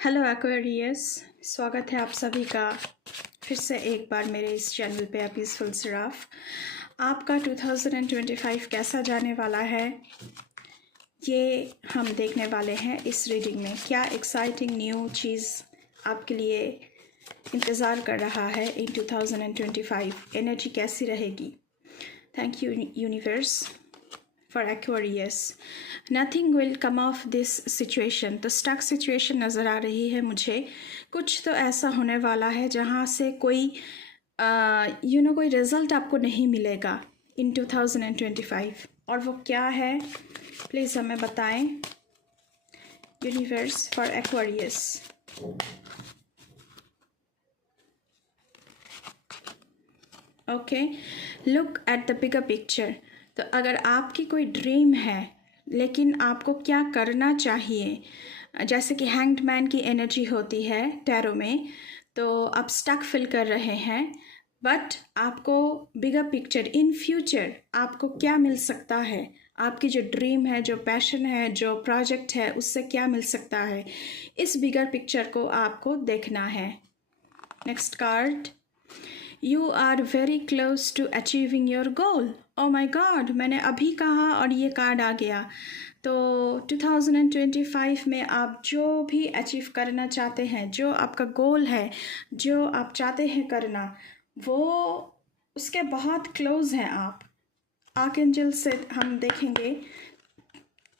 Hello Aquarius, स्वागत है आप सभी का फिर से एक बार मेरे इस चैनल पे पीसफुल सिराफ। आपका 2025 कैसा जाने वाला है ये हम देखने वाले हैं इस रीडिंग में। क्या एक्साइटिंग न्यू चीज़ आपके लिए इंतज़ार कर रहा है इन 2025? एनर्जी कैसी रहेगी? Thank you universe for Aquarius. Nothing will come of this situation. तो स्टक सिचुएशन नज़र आ रही है मुझे। कुछ तो ऐसा होने वाला है जहाँ से कोई कोई रिज़ल्ट आपको नहीं मिलेगा इन 2025। और वो क्या है प्लीज़ हमें बताएं universe for Aquarius. Okay, look at the bigger picture. तो अगर आपकी कोई ड्रीम है लेकिन आपको क्या करना चाहिए, जैसे कि हैंग्ड मैन की एनर्जी होती है टैरो में, तो आप स्टक फील कर रहे हैं, बट आपको बिगर पिक्चर इन फ्यूचर आपको क्या मिल सकता है, आपकी जो ड्रीम है, जो पैशन है, जो प्रोजेक्ट है, उससे क्या मिल सकता है, इस बिगर पिक्चर को आपको देखना है। Next card, you are very close to achieving your goal. Oh my God, मैंने अभी कहा और ये कार्ड आ गया। तो 2025 में आप जो भी अचीव करना चाहते हैं, जो आपका गोल है, जो आप चाहते हैं करना, वो उसके बहुत क्लोज हैं आप। आर्कएंजल से हम देखेंगे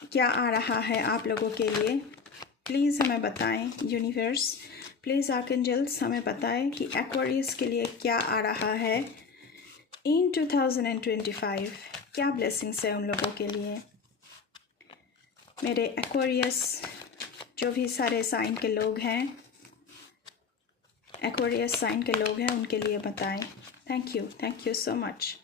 क्या आ रहा है आप लोगों के लिए। प्लीज़ हमें बताएं यूनिवर्स, प्लीज़ आर्कएंजल्स हमें बताएं कि एक्वेरियस के लिए क्या आ रहा है इन 2025। क्या ब्लेसिंग्स है उन लोगों के लिए। मेरे एक्वेरियस जो भी सारे साइन के लोग हैं, एक्वेरियस साइन के लोग हैं, उनके लिए बताएं। Thank you so much.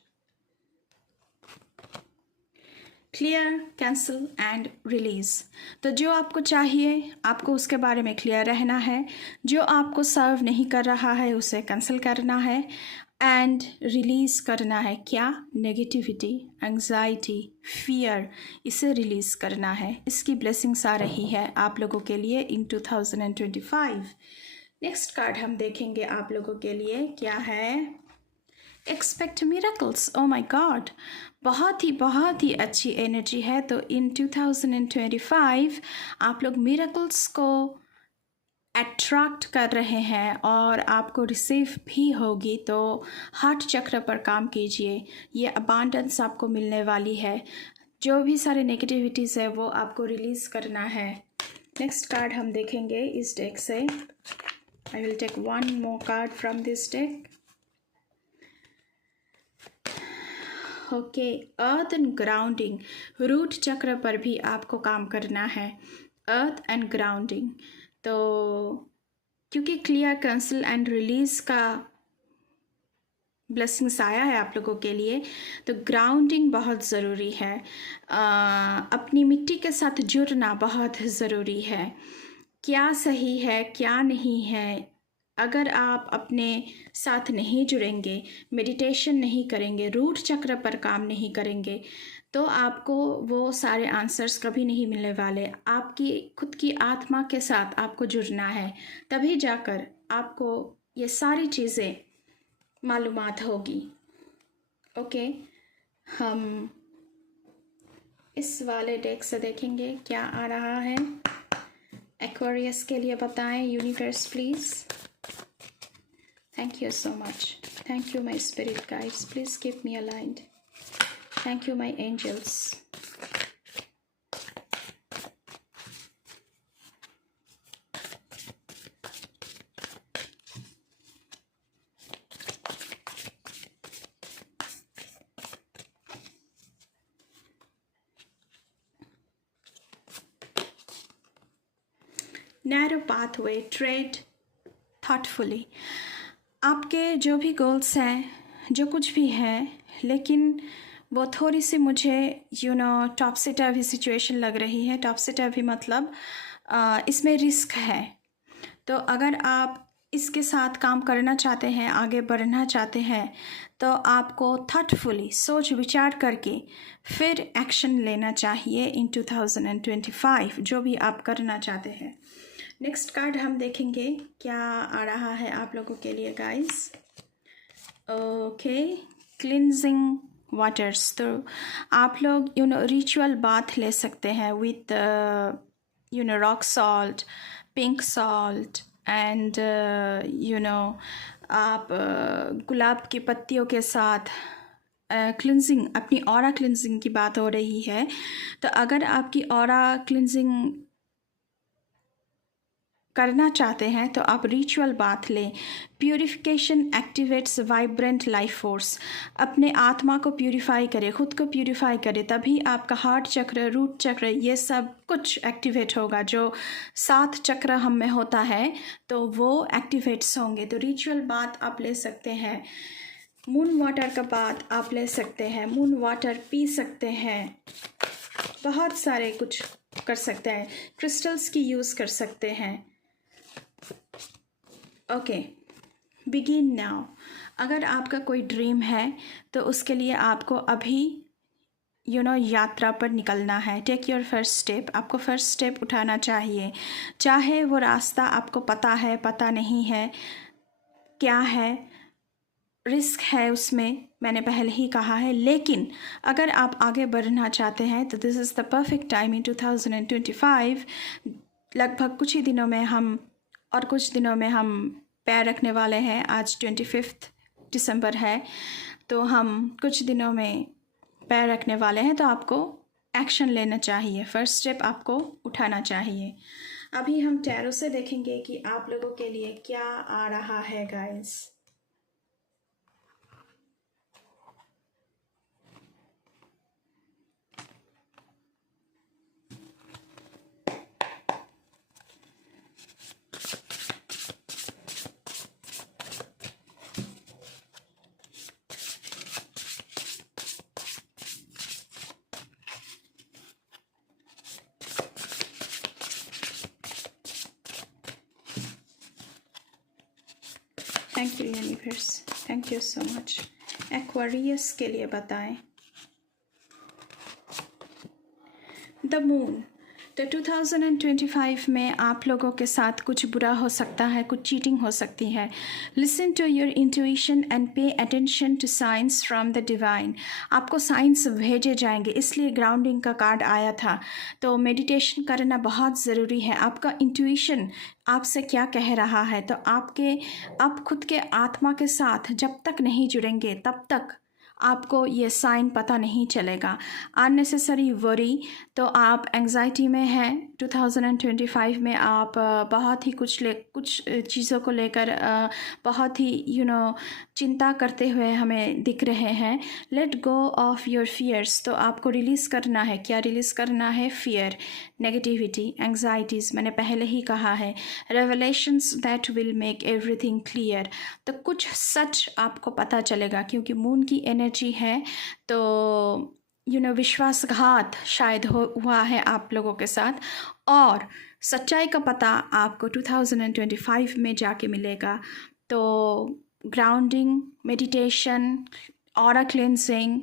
Clear, cancel and release. तो जो आपको चाहिए आपको उसके बारे में क्लियर रहना है। जो आपको सर्व नहीं कर रहा है उसे कैंसिल करना है एंड रिलीज़ करना है। क्या? नेगेटिविटी, एंग्जाइटी, फियर, इसे रिलीज़ करना है। इसकी ब्लेसिंग्स आ रही है आप लोगों के लिए इन 2025। नेक्स्ट कार्ड हम देखेंगे आप लोगों के लिए क्या है। Expect miracles. Oh my God, बहुत ही अच्छी एनर्जी है। तो इन 2025 आप लोग मिरेकल्स को अट्रैक्ट कर रहे हैं और आपको रिसीव भी होगी। तो हार्ट चक्र पर काम कीजिए, ये अबांडेंस आपको मिलने वाली है। जो भी सारे नेगेटिविटीज़ है वो आपको रिलीज़ करना है। नेक्स्ट कार्ड हम देखेंगे इस डेक से। I will take one more card from this deck. Okay, earth and grounding, root chakra पर भी आपको काम करना है। अर्थ एंड ग्राउंडिंग, तो क्योंकि क्लियर, कैंसिल एंड रिलीज़ का ब्लेसिंग्स आया है आप लोगों के लिए, तो ग्राउंडिंग बहुत ज़रूरी है। अपनी मिट्टी के साथ जुड़ना बहुत ज़रूरी है। क्या सही है क्या नहीं है, अगर आप अपने साथ नहीं जुड़ेंगे, मेडिटेशन नहीं करेंगे, रूट चक्र पर काम नहीं करेंगे, तो आपको वो सारे आंसर्स कभी नहीं मिलने वाले। आपकी खुद की आत्मा के साथ आपको जुड़ना है, तभी जाकर आपको ये सारी चीज़ें मालूमात होगी। ओके, हम इस वाले डेक से देखेंगे क्या आ रहा है एक्वेरियस के लिए। बताएं universe please. Thank you so much. Thank you, my spirit guides. Please keep me aligned. Thank you, my angels. Narrow pathway, tread thoughtfully. आपके जो भी गोल्स हैं, जो कुछ भी है, लेकिन वो थोड़ी सी मुझे टॉप से टॉप सिचुएशन लग रही है। टॉप से टॉप मतलब इसमें रिस्क है। तो अगर आप इसके साथ काम करना चाहते हैं, आगे बढ़ना चाहते हैं, तो आपको थॉटफुली सोच विचार करके फिर एक्शन लेना चाहिए इन 2025 जो भी आप करना चाहते हैं। नेक्स्ट कार्ड हम देखेंगे क्या आ रहा है आप लोगों के लिए गाइस। Okay, cleansing waters. तो आप लोग रिचुअल बाथ ले सकते हैं with rock salt, pink salt and आप गुलाब की पत्तियों के साथ क्लिनजिंग, अपनी ऑरा क्लिनजिंग की बात हो रही है। तो अगर आपकी ऑरा क्लिनजिंग करना चाहते हैं तो आप रिचुअल बाथ लें। Purification activates vibrant life force. अपने आत्मा को प्यूरिफाई करें, खुद को प्यूरिफाई करें, तभी आपका हार्ट चक्र, रूट चक्र, ये सब कुछ एक्टिवेट होगा। जो 7 चक्र हम में होता है तो वो एक्टिवेट्स होंगे। तो रिचुअल बाथ आप ले सकते हैं। मून वाटर का बाथ आप ले सकते हैं, मून वाटर पी सकते हैं, बहुत सारे कुछ कर सकते हैं। क्रिस्टल्स की यूज़ कर सकते हैं। Okay, begin now. अगर आपका कोई ड्रीम है तो उसके लिए आपको अभी यात्रा पर निकलना है। Take your first step. आपको फर्स्ट स्टेप उठाना चाहिए। चाहे वो रास्ता आपको पता है, पता नहीं है, क्या है, रिस्क है उसमें, मैंने पहले ही कहा है, लेकिन अगर आप आगे बढ़ना चाहते हैं तो this is the perfect time in 2025। लगभग कुछ ही दिनों में हम पैर रखने वाले हैं। आज 25 दिसंबर है, तो हम कुछ दिनों में पैर रखने वाले हैं। तो आपको एक्शन लेना चाहिए, फर्स्ट स्टेप आपको उठाना चाहिए। अभी हम टैरो से देखेंगे कि आप लोगों के लिए क्या आ रहा है guys. Thank you universe, thank you so much. Aquarius के लिए बताएं। The moon. तो 2025 में आप लोगों के साथ कुछ बुरा हो सकता है, कुछ चीटिंग हो सकती है। Listen to your intuition and pay attention to signs from the divine. आपको साइंस भेजे जाएंगे, इसलिए ग्राउंडिंग का कार्ड आया था। तो मेडिटेशन करना बहुत ज़रूरी है। आपका इंट्यूशन आपसे क्या कह रहा है, तो आप खुद के आत्मा के साथ जब तक नहीं जुड़ेंगे तब तक आपको ये साइन पता नहीं चलेगा। अननेसेसरी वरी, तो आप एंजाइटी में हैं 2025 में। आप बहुत ही कुछ चीज़ों को लेकर बहुत ही चिंता करते हुए हमें दिख रहे हैं। Let go of your fears. तो आपको रिलीज़ करना है। क्या रिलीज़ करना है? फियर, नेगेटिविटी, एंजाइटीज़, मैंने पहले ही कहा है। Revelations that will make everything clear. तो कुछ सच आपको पता चलेगा, क्योंकि मून की एनर्जी है। तो विश्वासघात शायद हुआ है आप लोगों के साथ, और सच्चाई का पता आपको 2025 में जाके मिलेगा। तो ग्राउंडिंग, मेडिटेशन, ऑरा क्लेंजिंग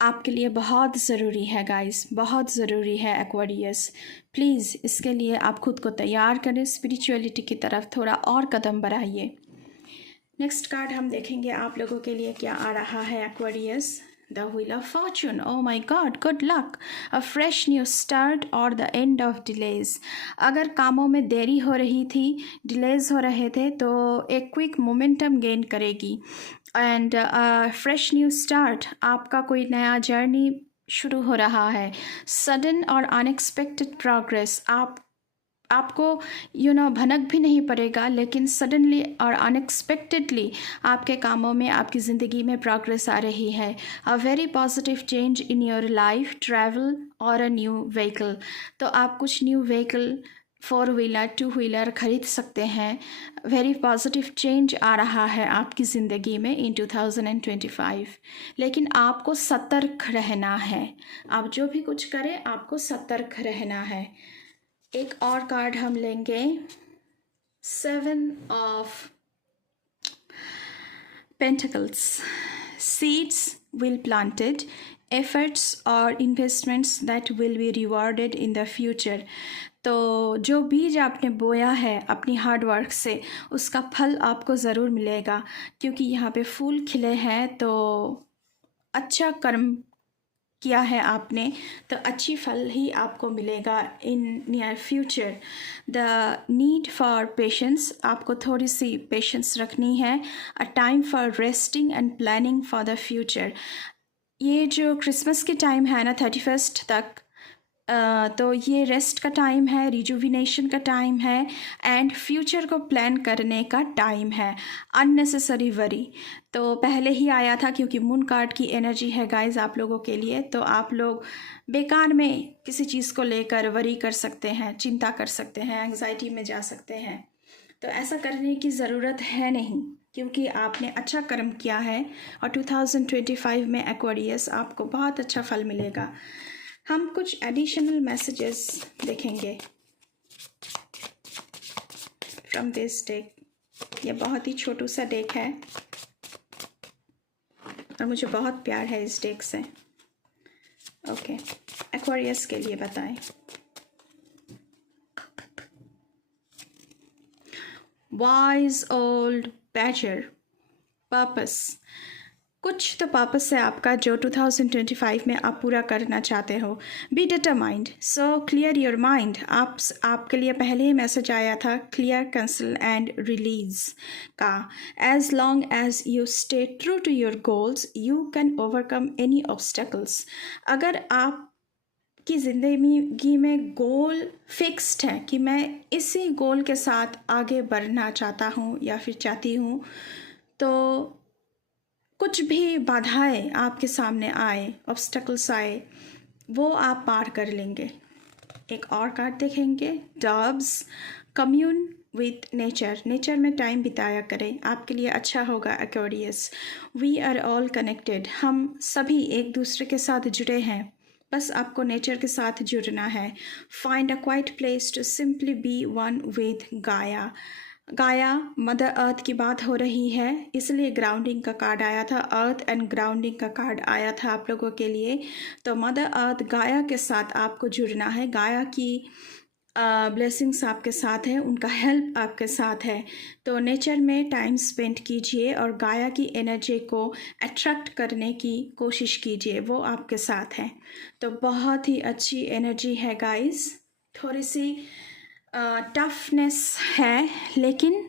आपके लिए बहुत ज़रूरी है गाइस, बहुत ज़रूरी है एक्वेरियस। प्लीज़ इसके लिए आप खुद को तैयार करें, स्पिरिचुअलिटी की तरफ थोड़ा और कदम बढ़ाइए। नेक्स्ट कार्ड हम देखेंगे आप लोगों के लिए क्या आ रहा है Aquarius. The wheel of fortune. Oh my God, good luck, a fresh new start और द एंड ऑफ डिलेज। अगर कामों में देरी हो रही थी, डिलेज हो रहे थे, तो एक क्विक मोमेंटम गेन करेगी। एंड फ्रेश न्यू स्टार्ट, आपका कोई नया जर्नी शुरू हो रहा है। सडन और अनएक्सपेक्टेड प्रोग्रेस, आपको भनक भी नहीं पड़ेगा, लेकिन सडनली और अनएक्सपेक्टेडली आपके कामों में, आपकी ज़िंदगी में प्रोग्रेस आ रही है। A very positive change in your life, travel और अ न्यू व्हीकल। तो आप कुछ न्यू व्हीकल, 4 व्हीलर, 2 व्हीलर खरीद सकते हैं। वेरी पॉजिटिव चेंज आ रहा है आपकी ज़िंदगी में इन 2025। लेकिन आपको सतर्क रहना है। आप जो भी कुछ करें, आपको सतर्क रहना है। एक और कार्ड हम लेंगे, 7 of pentacles. Seeds will planted efforts or investments that will be rewarded in the future. तो जो बीज आपने बोया है अपनी हार्ड वर्क से, उसका फल आपको ज़रूर मिलेगा, क्योंकि यहाँ पे फूल खिले हैं। तो अच्छा कर्म किया है आपने, तो अच्छी फल ही आपको मिलेगा in near future. The need for patience, आपको थोड़ी सी पेशेंस रखनी है। A time for resting and planning for the future. ये जो क्रिसमस के टाइम है ना 31st तक, तो ये रेस्ट का टाइम है, रिजुविनेशन का टाइम है, एंड फ्यूचर को प्लान करने का टाइम है। अननेसेसरी वरी तो पहले ही आया था, क्योंकि मून कार्ड की एनर्जी है गाइज आप लोगों के लिए। तो आप लोग बेकार में किसी चीज़ को लेकर वरी कर सकते हैं, चिंता कर सकते हैं, एंग्जाइटी में जा सकते हैं। तो ऐसा करने की ज़रूरत है नहीं, क्योंकि आपने अच्छा कर्म किया है और 2025 में एक्वेरियस आपको बहुत अच्छा फल मिलेगा। हम कुछ एडिशनल मैसेजेस देखेंगे फ्रॉम दिस डेक। ये बहुत ही छोटू सा डेक है और मुझे बहुत प्यार है इस डेक से। ओके, एक्वेरियस के लिए बताएं। वाइज ओल्ड बैचर, पर्पस, कुछ तो पर्पस है आपका जो 2025 में आप पूरा करना चाहते हो। Be determined, so clear your mind. आपके लिए पहले ही मैसेज आया था क्लियर, कैंसिल एंड रिलीज का। As long as you stay true to your goals you can overcome any obstacles. अगर आप की ज़िंदगी में गोल फिक्स्ड है कि मैं इसी गोल के साथ आगे बढ़ना चाहता हूँ या फिर चाहती हूँ, तो कुछ भी बाधाएं आपके सामने आए, ऑब्स्टेकल्स आए, वो आप पार कर लेंगे। एक और कार्ड देखेंगे, डॉब्स, कम्यून विथ नेचर, नेचर में टाइम बिताया करें, आपके लिए अच्छा होगा Aquarius. We are all connected, हम सभी एक दूसरे के साथ जुड़े हैं, बस आपको नेचर के साथ जुड़ना है। Find a quiet place to simply be one with Gaia. Gaia, mother earth की बात हो रही है, इसलिए ग्राउंडिंग का कार्ड आया था, अर्थ एंड ग्राउंडिंग का कार्ड आया था आप लोगों के लिए। तो मदर अर्थ, गाया के साथ आपको जुड़ना है। गाया की ब्लेसिंग्स आपके साथ है, उनका हेल्प आपके साथ है। तो नेचर में टाइम स्पेंड कीजिए और गाया की एनर्जी को अट्रैक्ट करने की कोशिश कीजिए, वो आपके साथ है। तो बहुत ही अच्छी एनर्जी है गाइस, थोड़ी सी टफनेस है, लेकिन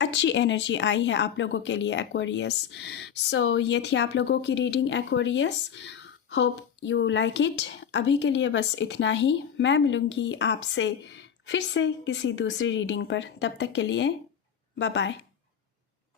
अच्छी एनर्जी आई है आप लोगों के लिए एक्वेरियस। सो ये थी आप लोगों की reading Aquarius. Hope you like it. अभी के लिए बस इतना ही, मैं मिलूँगी आपसे फिर से किसी दूसरी रीडिंग पर। तब तक के लिए बाय बाय।